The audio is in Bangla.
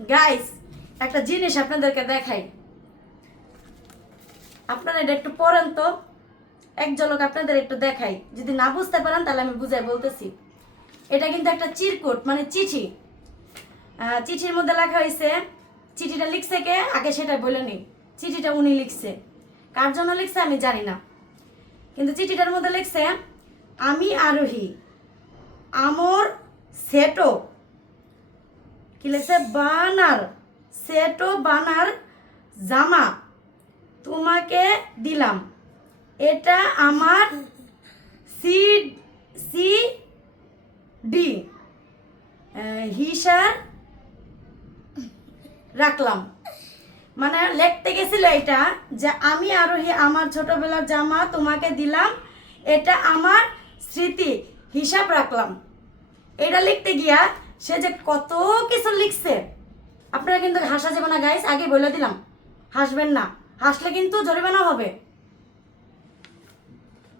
গাইস, একটা জিনিস আপনাদেরকে দেখাই। আপনারা এটা একটু পড়েন তো, এক ঝলক আপনাদের একটু দেখাই। যদি না বুঝতে পারেন তাহলে আমি বুঝাই বলতেছি। এটা কিন্তু একটা চিরকুট, মানে চিঠি। চিঠির মধ্যে লেখা হয়েছে, চিঠিটা লিখছে কে আগে সেটা বলে নেই। চিঠিটা উনি লিখছে, কার জন্য লিখছে আমি জানি না, কিন্তু চিঠিটার মধ্যে লিখছে, আমি আরোহী, আমর সেটো, কি লিখছে, বানার সেটো বানার জামা তোমাকে দিলাম, এটা আমার সি সি ডি হিসার রাখলাম। মানে লিখতে গেছিল এটা যে আমি আরোহী, আমার ছোটবেলার জামা তোমাকে দিলাম, এটা আমার স্মৃতি, হিসাব রাখলাম। এটা লিখতে গিয়া সে যে কত কিছু লিখছে। আপনারা কিন্তু হাসা যাবে না গাইস, আগে বলে দিলাম, হাসবেন না, হাসলে কিন্তু জরিমানা হবে।